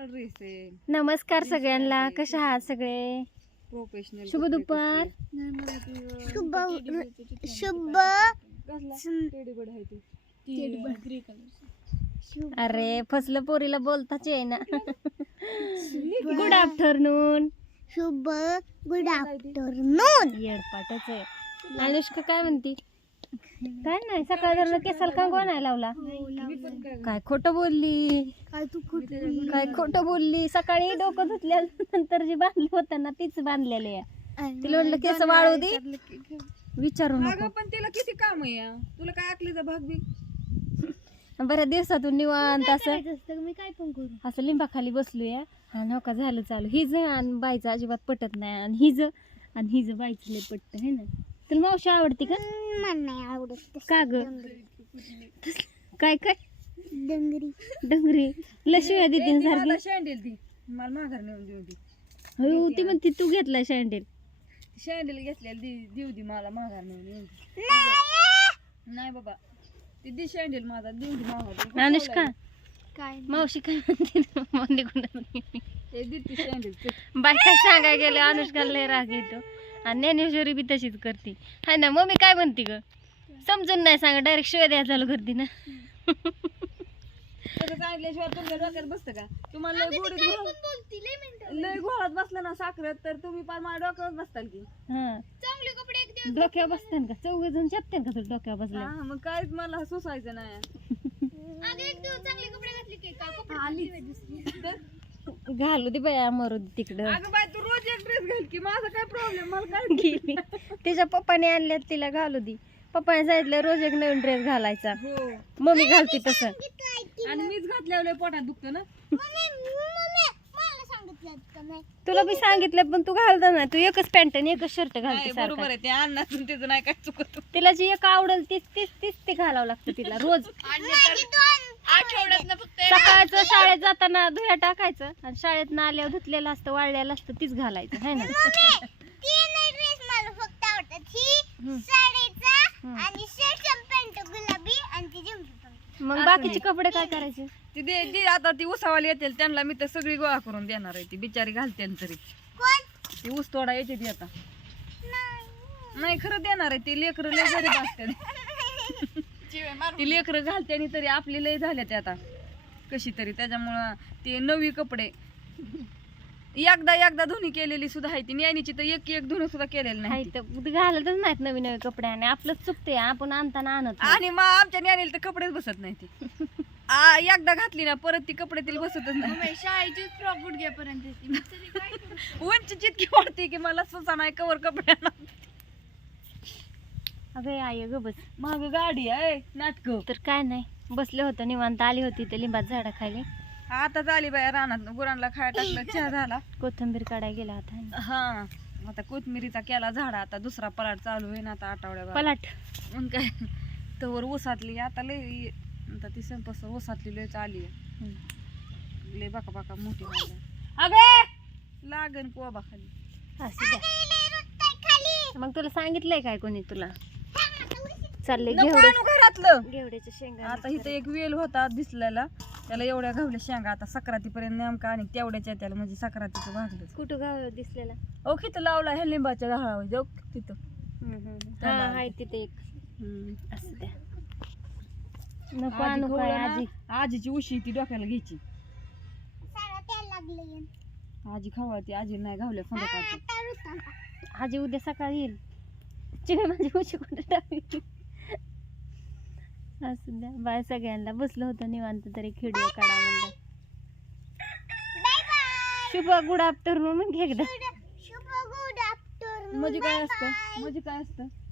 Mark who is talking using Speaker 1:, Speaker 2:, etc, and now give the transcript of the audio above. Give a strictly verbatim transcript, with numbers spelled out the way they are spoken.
Speaker 1: Dress आहे.
Speaker 2: नमस्कार सगळ्यांना, कशा आहात सगळे?
Speaker 1: प्रोफेशनल.
Speaker 2: शुभ दुपार.
Speaker 3: शुभ शुभ
Speaker 2: अरे फसलं पोरीला बोलताच आहे ना. Good afternoon.
Speaker 3: शुभ गुड आफ्टरनून.
Speaker 2: येडपाटच आहे. अनुष्का काय म्हणती? काय नाही, सकाळ धरण केसाला कंगवा नाही लावला. काय खोटं बोलली,
Speaker 3: काय तू
Speaker 2: काय खोटं बोलली. सकाळी डोकं धुतल्यानंतर जे बांधलं होतं ना तीच बांधलेले आहे. तिला म्हणलं केस वाळू दे, विचारू
Speaker 1: अगं
Speaker 2: नको.
Speaker 1: पण तिला किती काम आहे या? तुला काय आकलीचा भाग बी?
Speaker 2: बऱ्याच दिवसातून निवांत असं
Speaker 3: मी काय पण करू.
Speaker 2: असं लिंबाखाली बसलूया आणि नका झालं चालू. हिज आणि बाईचं अजिबात पटत नाही, आणि हिज आणि हिज बाईचं लय पटत है ना. तुला मावशी आवडते का?
Speaker 3: मला नाही आवडत.
Speaker 2: का ग? काय काय
Speaker 3: डंगरी
Speaker 2: डंगरी लशिव्या
Speaker 1: ए,
Speaker 2: देतीन
Speaker 1: ती मला
Speaker 2: सारखी.
Speaker 1: शँडेल ती मला माघार नेऊन देऊ दी.
Speaker 2: हो ती म्हणते तू घेतलाय सँडेल.
Speaker 1: शँडेल घेतलेली दी देऊ दी मला माघार नेऊन येऊन दे. नाही बाबा ती दी शँडेल माझा देऊ दी माघार.
Speaker 2: अनुष्का
Speaker 3: काय
Speaker 2: मावशी काय म्हणते निघून
Speaker 1: ते दी ती शँडेल.
Speaker 2: बाय काय सांगायला गेले अनुष्काला लय राग येतो, आणि ज्ञानेश्वरी बी तशीच करते हाय ना. मम्मी काय म्हणते ग? समजून नाही सांगा, डायरेक्ट शिवाय द्यायला चालू करते ना.
Speaker 1: तसं सांगितल्याशिवाय तुमच्या डोक्यात बसतं का? तुम्हाला लय गोडीत घोळात लय घोळात बसलं ना साखरेत तर तुम्ही पार माझ्या डोक्यावर बसताल की.
Speaker 2: हा
Speaker 3: चांगले कपडे एक दिवस
Speaker 2: डोक्यावर बसते का? चौघ जण चपते का तुला डोक्यावर बसल्या?
Speaker 1: हा मग काहीच मला सुसायचं नाही.
Speaker 3: अगं एक दिवस चांगले कपडे घातले की काय कपडे आली
Speaker 2: घालू दे बाया, मरू दे तिकडं.
Speaker 1: अगं बाय तू रोज एक ड्रेस घाल की, माझा काय प्रॉब्लेम? मला काय
Speaker 2: गेली तिच्या पप्पाने आणल्यात तिला घालू दे. पप्पाने सांगितलं रोज एक नवीन ड्रेस घालायचा.
Speaker 1: हो
Speaker 2: मम्मी घालते तसं.
Speaker 1: आणि मीच घातल्यावर लय पोटात दुखतं ना.
Speaker 3: मला सांगितलं का नाही.
Speaker 2: तुला बी सांगितलं पण तू घालता ना. तू एकच पॅन्ट आणि एकच शर्ट घालते
Speaker 1: नाही, बरोबर
Speaker 2: सारखा.
Speaker 1: आहे ते अन्नातून त्याचं नाही काय चुकत.
Speaker 2: तिला जी एक आवडल तीच तीच तीच ते घालावं लागतं तिला रोज.
Speaker 1: आठवड्यात फक्त
Speaker 2: सकाळचं शाळेत जाताना धुया टाकायचं, आणि शाळेत ना आल्यावर धुतलेलं असतं वाळलेलं असतं तीच घालायचं है ना.
Speaker 3: तीन ड्रेस मला फक्त आवडतात. ही साडीचा आणि शर्ट आणि पॅन्ट गुलाबी आणि ती जिन्स.
Speaker 2: मग बाकीचे कपडे काय करायचे?
Speaker 1: ती दे ती आता ती उसावाली येतील त्यांना मी तर सगळी गोळा करून देणार आहे. ती बिचारी घालते न तरी
Speaker 3: कोण?
Speaker 1: ती ऊस तोडा येते ती आता.
Speaker 3: नाही.
Speaker 1: नाही खरं देणार आहे. ती लेकरं लय गरीब असते. ती लेकरं घालते आणि तरी आपली लय झाल्या ते आता कशी तरी. त्याच्यामुळं ते नवी कपडे एकदा एकदा धुणी केलेली सुद्धा आहे ती. न्यानीची तर एक एक धुणं सुद्धा केलेलं
Speaker 2: हाय
Speaker 1: नाही.
Speaker 2: तर घालतच नाहीत नवीन नवीन कपडे, आणि आपलंच चुकते आपण आणताना आणत नाही.
Speaker 1: आणि मग आमच्या न्यानीला तर कपडेच बसत नाही ती. आ, एकदा घातली ना परत ती कपडे तिला बसतच नाही.
Speaker 3: शाळेचीच फ्रॉक गुडघ्यापर्यंत
Speaker 1: उंची जितकी वाढते की मला सुचा नाही कवर कपडे.
Speaker 2: अगं आई ग बस.
Speaker 1: माग गाडी आहे नाटक.
Speaker 2: तर काय नाही, बसले होतं निवांत. आली होती तर लिंबात झाडा खाली.
Speaker 1: आता झाली बाया रानात गुरांना खाया टाकलं, चहा झाला.
Speaker 2: कोथिंबीर काढायला गेला होता.
Speaker 1: हा आता कोथमिरीचा केला झाडा. आता दुसरा पलाट चालू होईन आता आठवड्या
Speaker 2: पलाट
Speaker 1: मग काय तवर ऊसातली आता लय आता ती संपस ऊसातली लयच आली लय बाका बाका मोठी व्हायला. अगे लागन कोबा खाली.
Speaker 2: असं द्या. मग तुला सांगितलंय काय कोणी तुला? चालले
Speaker 1: नको
Speaker 2: घेवडे
Speaker 1: आणू घरातलं.
Speaker 2: घेवड्याच्या शेंगा.
Speaker 1: आता इथं एक वेल होता दिसलेला त्याला एवढ्या घावल्या शेंगा. आता सक्रातीपर्यंत नेमका आणि तेवढ्याच्या त्याला म्हणजे सक्रातीचं भागलं.
Speaker 2: कुठं गाव दिसलेला?
Speaker 1: ओ किती लावला ह्या लिंबाच्या झाडावर जाऊ तिथं.
Speaker 2: हा हाय तिथे एक.
Speaker 1: हम्म.
Speaker 2: असं द्या. नको
Speaker 1: आजी
Speaker 2: आणू काय
Speaker 1: खवलं ना,
Speaker 2: आजी.
Speaker 1: आजीची उशी ती डोक्याला घ्यायची.
Speaker 3: सारा तेल लागलं.
Speaker 1: आजी खवळती. आजी नाही घावल्या संध्याकाळची.
Speaker 2: आजी उद्या सकाळी येईल. चिवे माझी उशी कुठे टाकली. असं द्या. बाय सगळ्यांना. बसलो होतो निवांत तरी व्हिडिओ काढा म्हणलं. शुभ गुड आफ्टरनून घे एकदा.
Speaker 3: शुभ गुड आफ्टरनून.
Speaker 1: म्हणजे काय असतं म्हणजे काय असतं